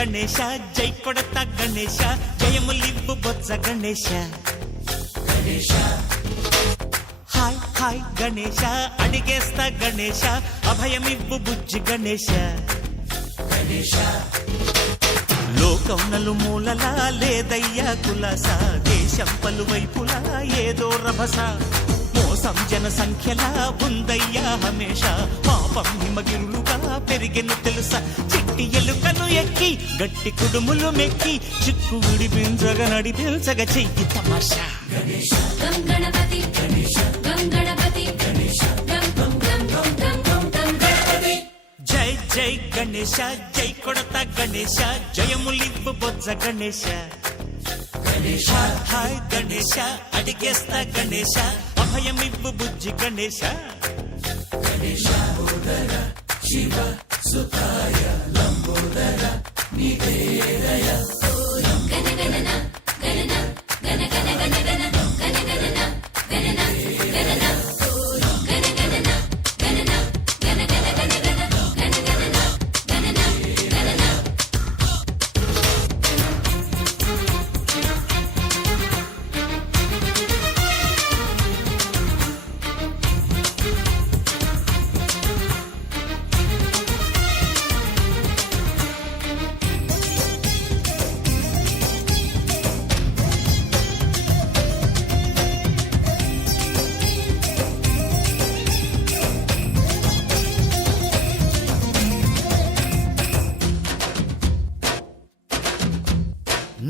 గణేశ జై కొడత గణేశ జయములివ్వు బొజ్జ Ganesha Ganesha hi hi Ganesha అడిగేస్తా Ganesha అభయమివ్వు బుజ్జి గణేశ గణేశ లోకం నలుమూలలా లేదయ్యా కులాస దేశం పలువైపులా ఏదో రభస మోసం జన సంఖ్యలా ఉందయ్యా హమేష పాపం హిమగిరులుగా పెరిగెను తెలుసా చిట్టి ఎలుకను ఎక్కి గట్టి కుడుములు మెక్కి చిక్కు విడిపించగా నడిపించగా చెయ్యి తమాషా గణేశ గణపతి గణేశ గణపతి గణేశ జై జై గణేశ జై కొడత గణేశ జయములివ్వు బొజ్జ గణేశ గణేశ హాయ్ గణేశ అడిగేస్తా గణేశ అభయమివ్వు బుజ్జి గణేశ గణేశ లంబోదర శివ సుతాయ లంబోదర నివేదయ గణ గణన గణన గణ గణ గణ గణ గణ గణన గణన గణన గణ గణన గణన గణ గణ గణ గణ గణ గణన గణన గణన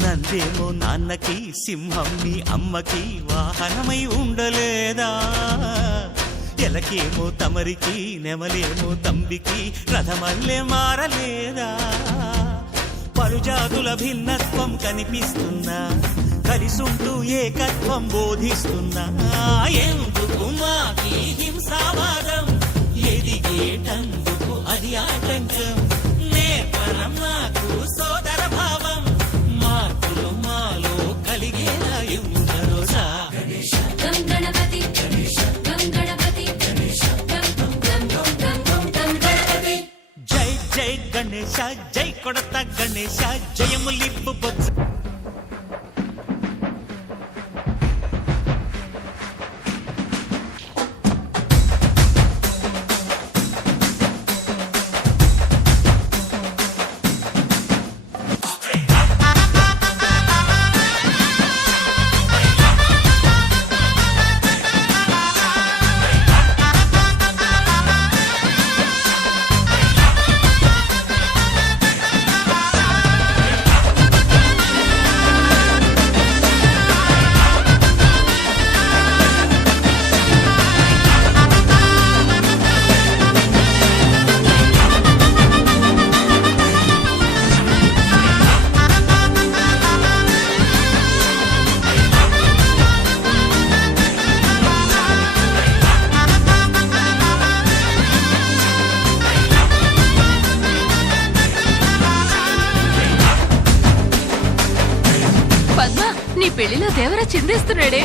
నందేమో నాన్నకి సింహం మీ అమ్మకి వాహనమై ఉండలేదా ఎలకేమో తమరికి నెమలేమో తంబికి రథమల్లే మారలేదా పలుజాతుల భిన్నత్వం కనిపిస్తున్నా కలిసుంటూ ఏకత్వం బోధిస్తున్నా ఎందుకు మాకి హింసావాదం ఎదిగేటందుకు అది ఆటంకం నేర్పరం నాకు సోదర భావం మార్పులు మాలో కలిగేలా యువరోజా గణేశ గణపతి గణేశ గణపతి గణేశ గణపతి జై జై గణేశ జై కొడత గణేశ జయములివ్వు బొజ్జ పద్మ నీ పెళ్లిలో దేవరా చిందేస్తున్నాడే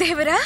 దేవరా